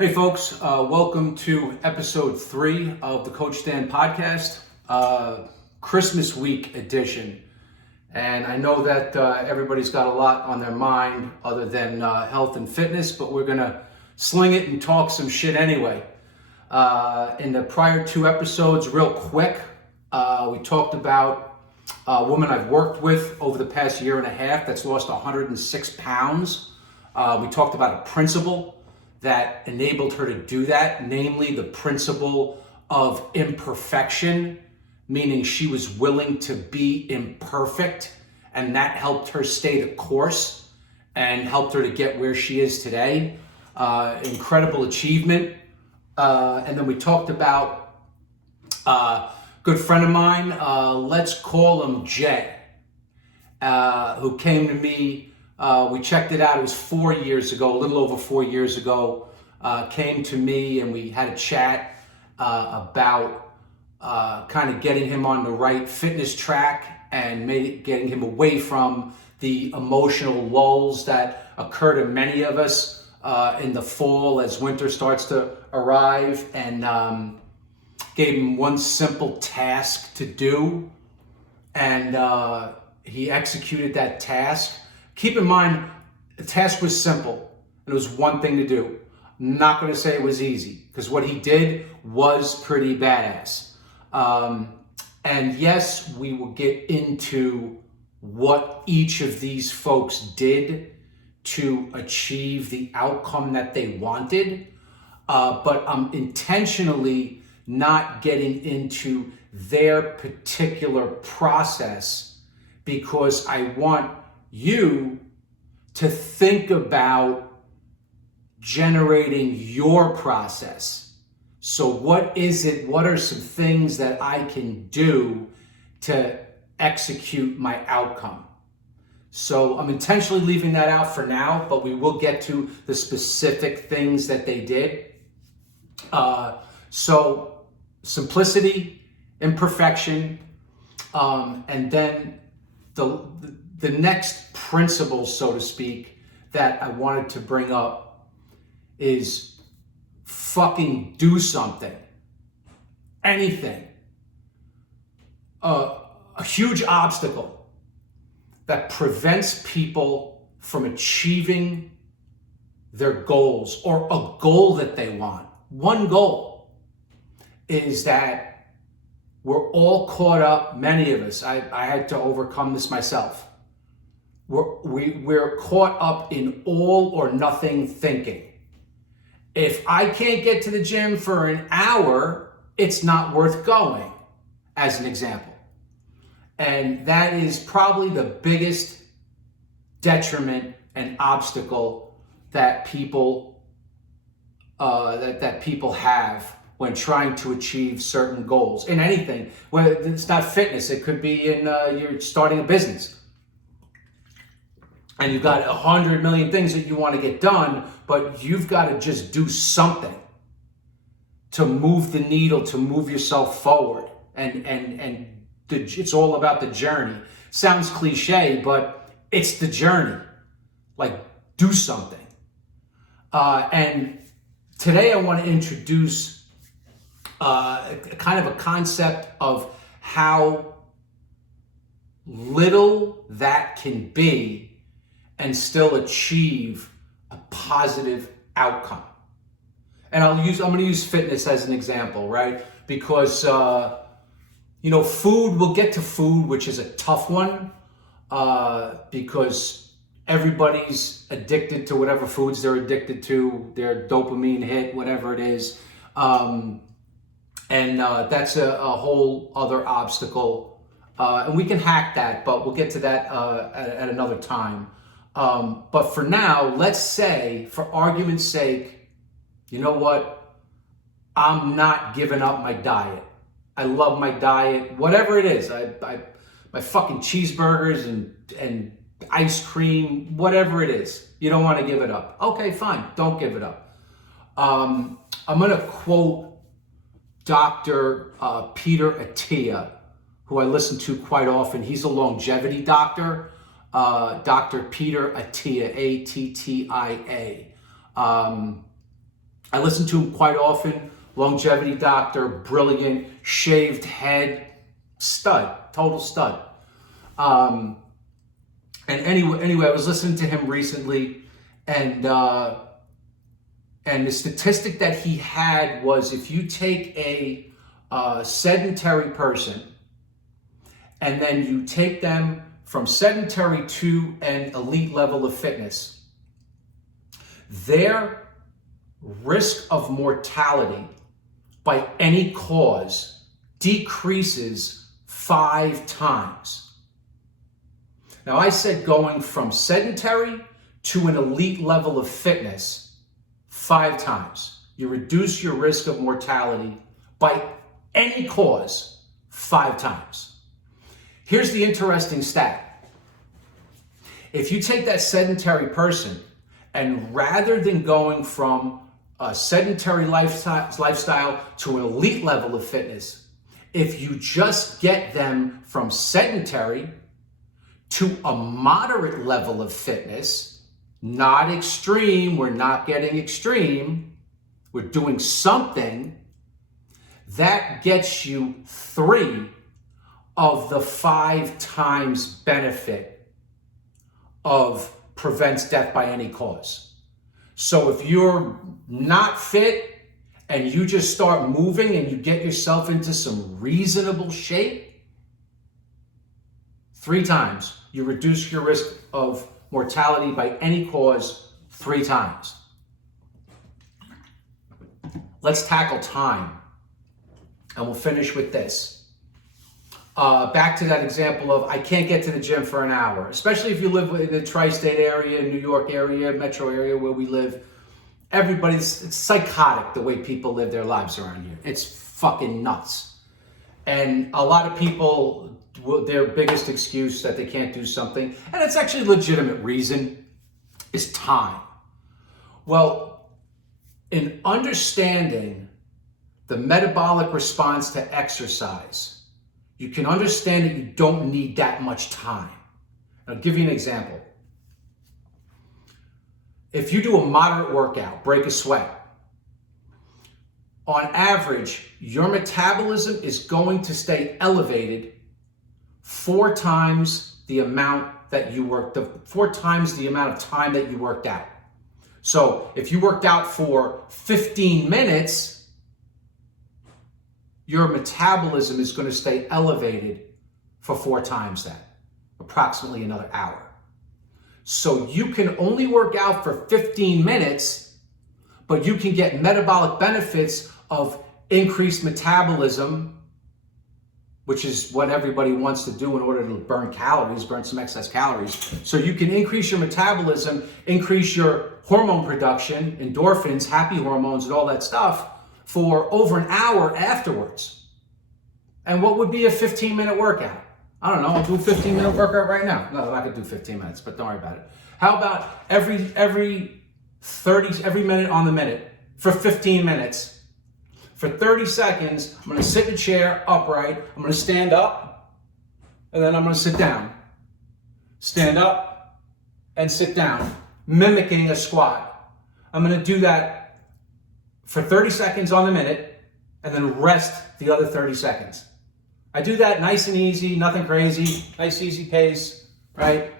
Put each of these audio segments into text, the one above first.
Hey folks, welcome to episode 3 of the Coach Dan podcast, Christmas week edition. And I know that everybody's got a lot on their mind other than health and fitness, but we're gonna sling it and talk some shit anyway. In the prior 2 episodes, real quick, we talked about a woman I've worked with over the past year and a half that's lost 106 pounds. We talked about a principle that enabled her to do that, namely the principle of imperfection, meaning she was willing to be imperfect, and that helped her stay the course and helped her to get where she is today. Incredible achievement. And then we talked about a good friend of mine, let's call him Jay, who came to me. We checked it out. It was 4 years ago, a little over 4 years ago. Came to me and we had a chat about kind of getting him on the right fitness track and getting him away from the emotional lulls that occur to many of us in the fall as winter starts to arrive, and gave him one simple task to do, and he executed that task. Keep in mind, the task was simple, and it was one thing to do. I'm not going to say it was easy, because what he did was pretty badass. And yes, we will get into what each of these folks did to achieve the outcome that they wanted, but I'm intentionally not getting into their particular process because I want you to think about generating your process. So what is it? What are some things that I can do to execute my outcome? So I'm intentionally leaving that out for now, but we will get to the specific things that they did. So simplicity, imperfection, and then the next principle, so to speak, that I wanted to bring up is fucking do something. Anything. A huge obstacle that prevents people from achieving their goals or a goal that they want. One goal is that we're all caught up, many of us, I had to overcome this myself. We're caught up in all or nothing thinking. If I can't get to the gym for an hour, it's not worth going, as an example. And that is probably the biggest detriment and obstacle that people that people have when trying to achieve certain goals in anything. Well, it's not fitness. It could be in you're starting a business. And you've got 100 million things that you want to get done, but you've got to just do something to move the needle, to move yourself forward. And it's all about the journey. Sounds cliche, but it's the journey. Like, do something. And today I want to introduce kind of a concept of how little that can be and still achieve a positive outcome. And I'm going to use fitness as an example, right? Because, food, we'll get to food, which is a tough one, because everybody's addicted to whatever foods they're addicted to, their dopamine hit, whatever it is. And that's a whole other obstacle. And we can hack that, but we'll get to that at another time. But for now, let's say, for argument's sake, you know what? I'm not giving up my diet. I love my diet, whatever it is. My fucking cheeseburgers and ice cream, whatever it is. You don't want to give it up. Okay, fine. Don't give it up. I'm going to quote Dr. Peter Attia, who I listen to quite often. He's a longevity doctor. Dr. Peter Attia, Attia. I listen to him quite often. Longevity doctor, brilliant, shaved head, stud, total stud. And anyway, I was listening to him recently, and the statistic that he had was, if you take a sedentary person and then you take them from sedentary to an elite level of fitness, their risk of mortality by any cause decreases 5 times. Now, I said going from sedentary to an elite level of fitness 5 times. You reduce your risk of mortality by any cause 5 times. Here's the interesting stat. If you take that sedentary person, and rather than going from a sedentary lifestyle to an elite level of fitness, if you just get them from sedentary to a moderate level of fitness, not extreme, we're not getting extreme, we're doing something, that gets you 3 of the 5 times benefit of prevents death by any cause. So if you're not fit and you just start moving and you get yourself into some reasonable shape, 3 times. You reduce your risk of mortality by any cause 3 times. Let's tackle time. And we'll finish with this. Back to that example of I can't get to the gym for an hour, especially if you live in the tri-state area, New York area, metro area where we live. It's psychotic the way people live their lives around here. It's fucking nuts. And a lot of people, their biggest excuse that they can't do something, and it's actually a legitimate reason, is time. Well, in understanding the metabolic response to exercise, you can understand that you don't need that much time. I'll give you an example. If you do a moderate workout, break a sweat, on average, your metabolism is going to stay elevated 4 times the amount that you worked, 4 times the amount of time that you worked out. So if you worked out for 15 minutes, your metabolism is going to stay elevated for 4 times that, approximately another hour. So you can only work out for 15 minutes, but you can get metabolic benefits of increased metabolism, which is what everybody wants to do in order to burn calories, burn some excess calories. So you can increase your metabolism, increase your hormone production, endorphins, happy hormones, and all that stuff for over an hour afterwards. And what would be a 15-minute workout? I don't know, I'll do a 15-minute workout right now. No, I'm not gonna do 15 minutes, but don't worry about it. How about every minute on the minute for 15 minutes? For 30 seconds, I'm gonna sit in a chair upright, I'm gonna stand up, and then I'm gonna sit down. Stand up and sit down, mimicking a squat. I'm gonna do that for 30 seconds on the minute, and then rest the other 30 seconds. I do that nice and easy, nothing crazy, nice easy pace, right?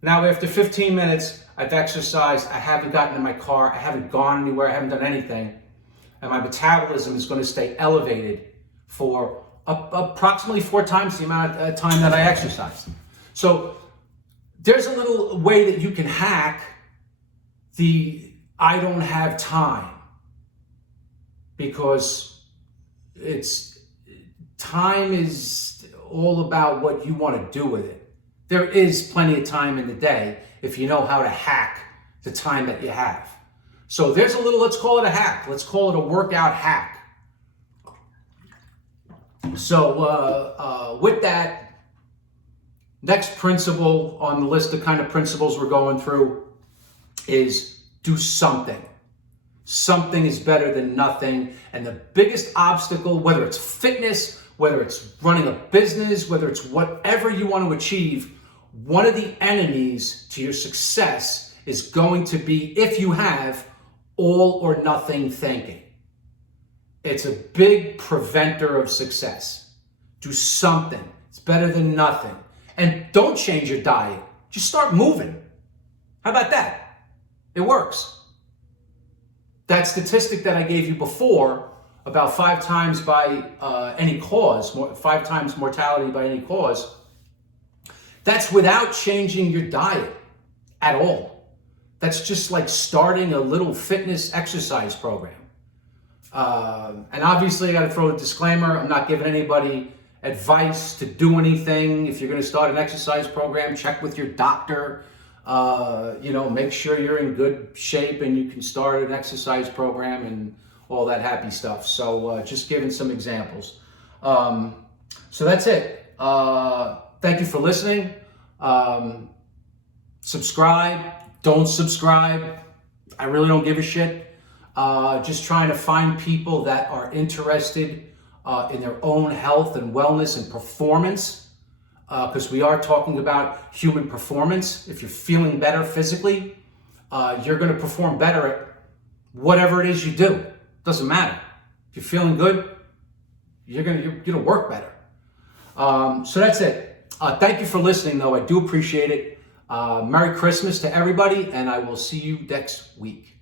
Now after 15 minutes, I've exercised, I haven't gotten in my car, I haven't gone anywhere, I haven't done anything, and my metabolism is going to stay elevated for approximately 4 times the amount of time that I exercise. So there's a little way that you can hack the I don't have time, because time is all about what you want to do with it. There is plenty of time in the day if you know how to hack the time that you have. So there's a little, let's call it a hack. Let's call it a workout hack. So with that, next principle on the list of kind of principles we're going through is do something. Something is better than nothing. And the biggest obstacle, whether it's fitness, whether it's running a business, whether it's whatever you want to achieve, one of the enemies to your success is going to be if you have all or nothing thinking. It's a big preventer of success. Do something. It's better than nothing. And don't change your diet. Just start moving. How about that? It works. That statistic that I gave you before about 5 times by any cause, 5 times mortality by any cause, that's without changing your diet at all. That's just like starting a little fitness exercise program. And obviously I got to throw a disclaimer. I'm not giving anybody advice to do anything. If you're going to start an exercise program, check with your doctor. Make sure you're in good shape and you can start an exercise program and all that happy stuff. So just giving some examples. So that's it. Thank you for listening. Subscribe. Don't subscribe. I really don't give a shit. Just trying to find people that are interested in their own health and wellness and performance. Because we are talking about human performance. If you're feeling better physically, you're going to perform better at whatever it is you do. Doesn't matter. If you're feeling good, you're going to work better. So that's it. Thank you for listening, though. I do appreciate it. Merry Christmas to everybody, and I will see you next week.